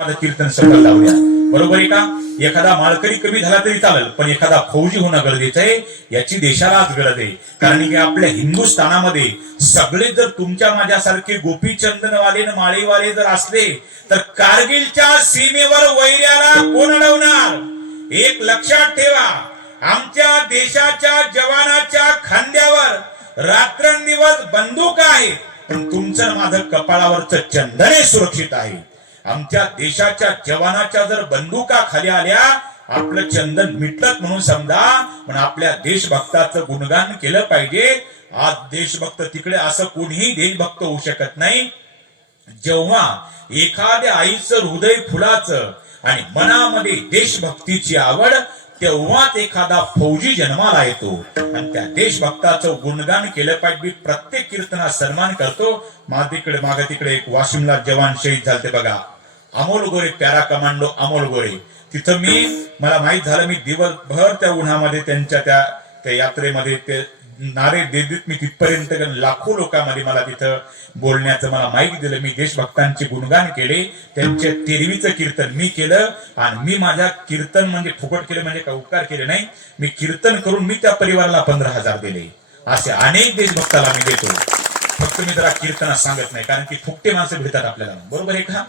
माझं कीर्तन सफल लावूया. बरोबर आहे का? एखादा माळकरी कमी झाला तरी चालेल, पण एखादा फौजी होणं गरजेचं आहे. याची देशालाच गरज आहे. कारण की आपल्या हिंदुस्थानामध्ये सगळे जर तुमच्या माझ्यासारखे गोपीचंदनवाले माळेवाले जर असले तर कारगिलच्या सीमेवर वैऱ्याला कोण अडवणार? एक लक्षात ठेवा, आमच्या देशाच्या जवानाच्या खांद्यावर रात्रंदिवस बंदूक आहे, पण तुमचं माझं कपाळावरचं चंदन सुरक्षित आहे. आमच्या देशाच्या जवानाच्या जर बंदुका खाली आल्या आपलं चंदन मिटलं म्हणून समजा, पण आपल्या देशभक्ताचं गुणगान केलं पाहिजे. आज देशभक्त तिकडे असं कोणीही देशभक्त होऊ शकत नाही. जेव्हा एखाद्या आईचं हृदय फुलाचं आणि मनामध्ये देशभक्तीची आवड, तेव्हाच एखादा फौजी जन्माला येतो आणि त्या देशभक्ताचं गुणगान केलं पाहिजे. मी प्रत्येक कीर्तनात सन्मान करतो. मागे तिकडे एक वाशिमला जवान शहीद झाले बघा, अमोल गोरे, पॅरा कमांडो अमोल गोरे. तिथं मला माहित झालं, मी दिवसभर त्या उन्हामध्ये त्यांच्या त्या यात्रेमध्ये ते नारे देत मी तिथपर्यंत लाखो लोकांमध्ये मला तिथं बोलण्याचं मला माहिती दिलं. मी देशभक्तांचे गुणगान केले, त्यांच्या तेरवीचं कीर्तन मी केलं. आणि मी माझ्या कीर्तन म्हणजे फुकट केले म्हणजे काय उपकार केले नाही. मी कीर्तन करून मी त्या परिवाराला 15,000 दिले. असे अनेक देशभक्ताला मी देतो. फक्त मी जरा कीर्तनात सांगत नाही, कारण की फुकटे माणसं भेटतात आपल्याला. बरोबर आहे का?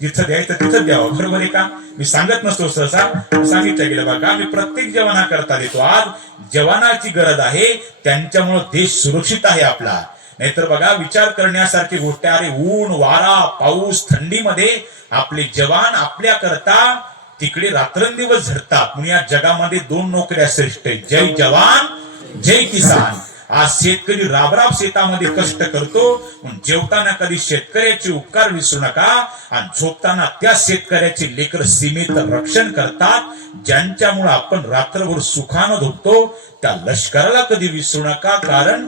जिथं द्यायचं तिथं द्यावं. बरोबर आहे का? मी सांगत नसतो, सहसा सांगितलं गेलं बघा. मी प्रत्येक जवाना करता देतो. आज जवानाची गरज आहे, त्यांच्यामुळे देश सुरक्षित आहे आपला. नाहीतर बघा, विचार करण्यासारखी गोष्ट आहे. ऊन वारा पाऊस थंडीमध्ये आपले जवान आपल्या करता तिकडे रात्रंदिवस झटतात. म्हणून या जगामध्ये 2 नोकऱ्या श्रेष्ठ आहेत, जय जवान जय किसान. आज शेतकरी राबराब शेतामध्ये कष्ट करतो, पण जेवताना कधी शेतकऱ्याचे उपकार विसरू नका. आणि झोपताना त्या शेतकऱ्याचे लेकर सीमेचं रक्षण करतात, ज्यांच्यामुळे आपण रात्रभर सुखानं झोपतो. त्या लष्कराला कधी विसरू नका. कारण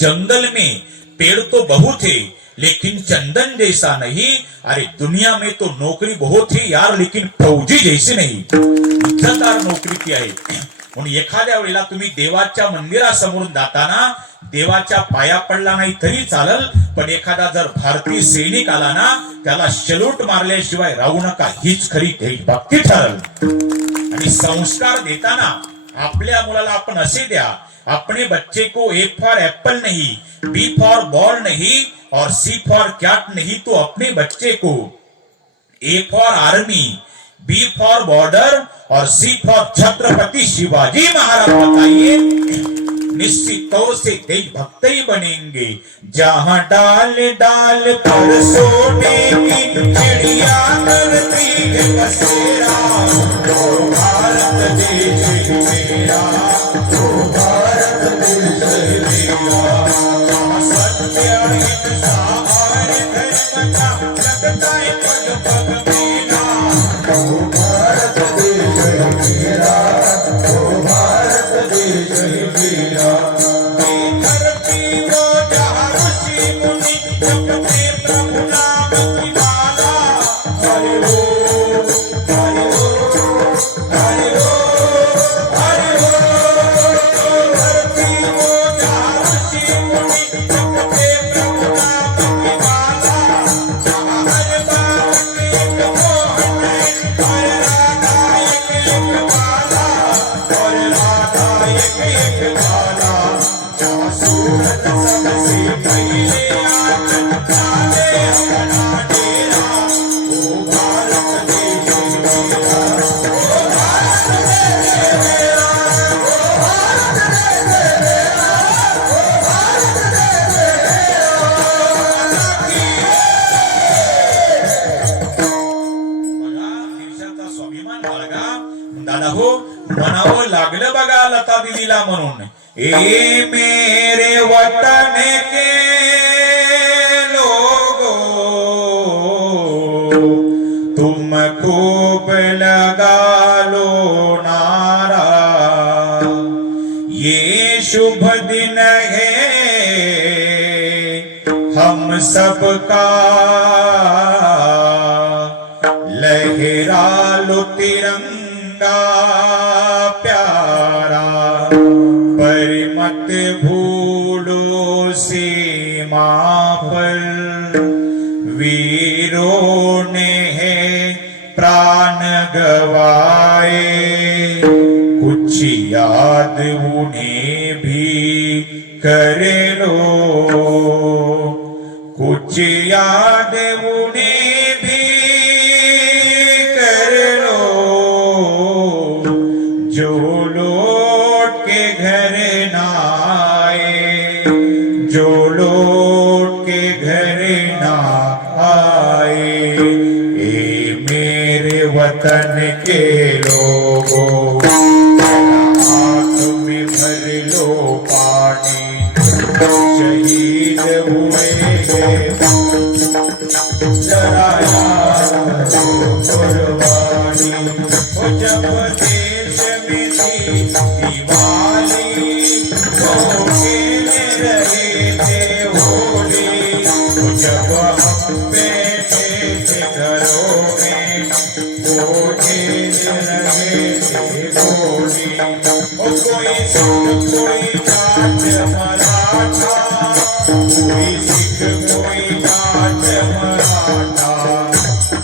जंगल में पेड़ तो बहुत है, लेकिन चंदन जैसा नहीं. अरे दुनिया में तो नौकरी बहुत है यार, लेकिन फौजी जैसी नहीं. इज्जतदार नौकरी ती आहे. म्हणून एखाद्या वेळेला तुम्ही देवाच्या मंदिरासमोर जाताना देवाच्या पाया पडला नाही तरी चालल, पण एखादा जर भारतीय सैनिक आला ना, त्याला सल्यूट मारल्याशिवाय राहू नका. हीच खरी देशभक्ती ठरल. आणि संस्कार देताना आपल्या मुलाला आपण असे द्या, अपने बच्चे को ए फॉर एप्पल नहीं, बी फॉर बॉल नहीं और सी फॉर कैट नहीं, तो अपने बच्चे को A for army, B for border और सी फॉर छत्रपति शिवाजी महाराज बताइए. निश्चित तौर से देशभक्त ही बनेंगे. जहां डाल डाल पर सोने की चिड़िया करती है बसेरा, तो भारत देश मेरा, तो भारत देश मेरा. सत्य इंसाफ और धर्म का लगता है पग पग मेरा, तो भारत देश मेरा, तो भारत देश मेरा. धरती वो जहाँ ऋषि मुनि जपते प्रभु नाम की माला. हरि ओम हरि ओम हरि ओम हरि ओम. धरती वो जहाँ ऋषि मुनि जपते प्रभु नाम की माला. जहाँ हर बात एक मोहन है, हर राधा एक माला, हर राधा एक माला. जहाँ सूरत सबसे पहले आज डाले अपना डेरा, ओ भारत देश मेरा, ओ भारत देश मेरा, ओ भारत देश मेरा, ओ भारत देश मेरा. देशाचा स्वाभिमान बाळगा. दादा हो, म्हणावं लागलं बघा लता दिदीला म्हणून, ए मेरे वतन के लोगो, तुम खूब लगा लो नारा. ये शुभ दिन है हम सबका, लहरा लो तिरंगा प्यारा. पर मत भूलो सीमा पर वीरों ने है प्राण गवाए, कुछ याद उन्हें भी कर लो, कुछ याद उन्हें भी कर लो, जो लौट के घर ना आए, जो लौट के घर ना आए। ए मेरे वतन के लोगों, आंख में भर लो पानी, शहीद हुए जरा याद करो कुर्बानी। वो जब देश में थी दिवाली, वो खेल रहे थे होली, वो जब हम बैठे थे घरों में, वो खेल रहे थे होली। वो कोई सिख कोई जाट मराठा, कोई सिख कोई जाट मराठा,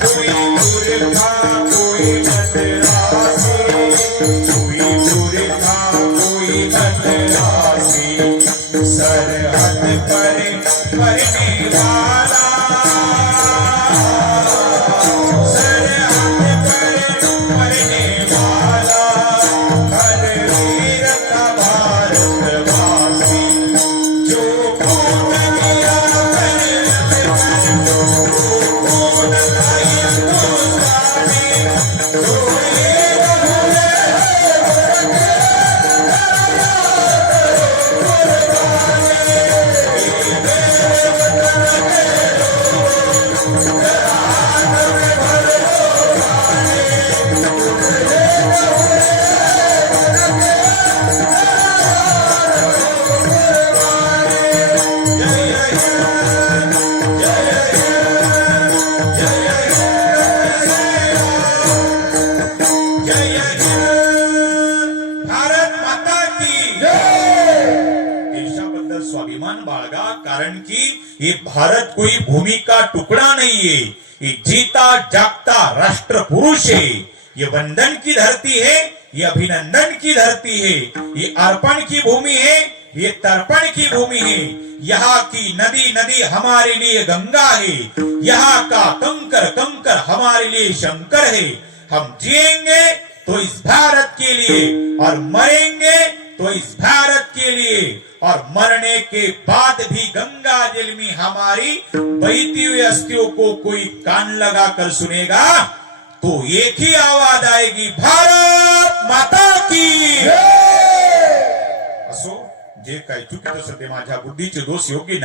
कोई गुरखा कोई मद्रासी, कोई गुरखा कोई मद्रासी। सरहद पर मरने वाला, सरहद पर मरने वाला, हर वीर का भारतवासी। जो खून गिरा खून का हिंदुस्तानी, जो हीर हुए जय हिंद, भारत माता की जय। देशाबद्दल स्वाभिमान बाळगा, कारण की ये भारत कोई भूमि का टुकड़ा नहीं है, ये जीता जागता राष्ट्र पुरुष है। ये वंदन की धरती है, ये अभिनंदन की धरती है, ये अर्पण की भूमि है, ये तर्पण की भूमि है। यहाँ की नदी नदी हमारे लिए गंगा है, यहाँ का कंकर कंकर हमारे लिए शंकर है। हम जिएंगे तो इस भारत के लिए और मरेंगे तो इस भारत के लिए, और मरने के बाद भी गंगा जल में हमारी बहती हुई अस्थियों को कोई कान लगा कर सुनेगा तो एक ही आवाज आएगी, भारत माता की। असो जे काही चुकीचं असेल ते माझ्या बुद्धीचे दोष योग्य